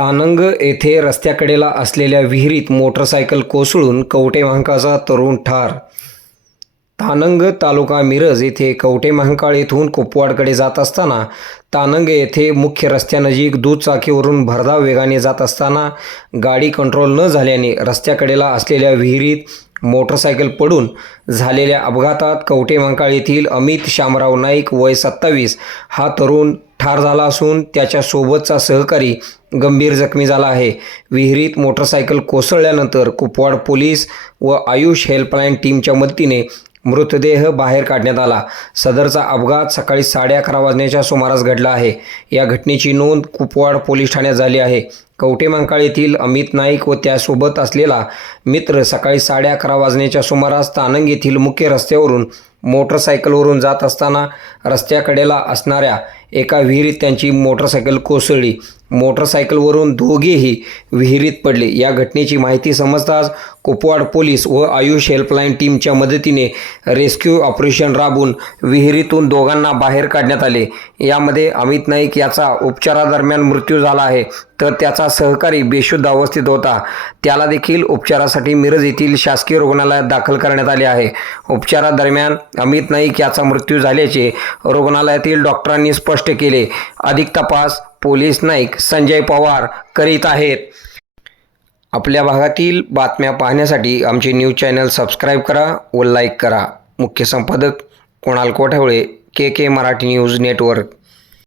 तानंग येथे रस्त्याकडेला असलेल्या विहिरीत मोटरसायकल कोसळून कवटे महांकाचा तरुण ठार. तानंग तालुका मिरज येथे कवटे महांकाळ येथून कुपवाडकडे जात असताना तानंग येथे मुख्य रस्त्यानजीक दुचाकीवरून भरधाव वेगाने जात असताना गाडी कंट्रोल न झाल्याने रस्त्याकडेला असलेल्या विहिरीत मोटरसायकल पडून झालेल्या अपघातात कवटे महांकाळ येथील अमित शामराव नाईक वय सत्तावीस हा तरुण ठार झाला असून त्याच्यासोबतचा सहकारी गंभीर जखमी झाला आहे. विहिरीत मोटरसायकल कोसळल्यानंतर कुपवाड पोलीस व आयुष हेल्पलाईन टीमच्या मदतीने मृतदेह बाहेर काढण्यात आला. सदरचा अपघात सकाळी साडे अकरा वाजण्याच्या सुमारास घडला आहे. या घटनेची नोंद कुपवाड पोलीस ठाण्यात झाली आहे. कवटे मंकाळ येथील अमित नाईक व त्यासोबत असलेला मित्र सकाळी साडे अकरा वाजण्याच्या सुमारास तानंग येथील मुख्य रस्त्यावरून मोटरसायकलवरून जात असताना रस्त्याकडेला असणाऱ्या एका विहिरीत त्यांची मोटरसायकल कोसळली. मोटरसायकलवरून दोघेही विहिरीत पडले. या घटनेची माहिती समजताच कुपवाड पोलीस व आयुष हेल्पलाईन टीमच्या मदतीने रेस्क्यू ऑपरेशन राबून विहिरीतून दोघांना बाहेर काढण्यात आले. यामध्ये अमित नाईक याचा उपचारादरम्यान मृत्यू झाला आहे तर त्याचा सहकारी बेशुद्ध अवस्थेत होता. त्याला देखील उपचारासाठी मिरज येथील शासकीय रुग्णालयात दाखल करण्यात आले आहे. उपचारादरम्यान अमित नाईक याचा मृत्यू झाल्याचे रुग्णालयातील डॉक्टरांनी स्पष्ट केले. अधिक तपास पोलीस नाईक संजय पवार करीत आहेत. आपल्या भागातील बातम्या पाहण्यासाठी आमचे न्यूज चॅनल सबस्क्राईब करा व लाईक करा. मुख्य संपादक Kunal Kothawale K K Marathi news network.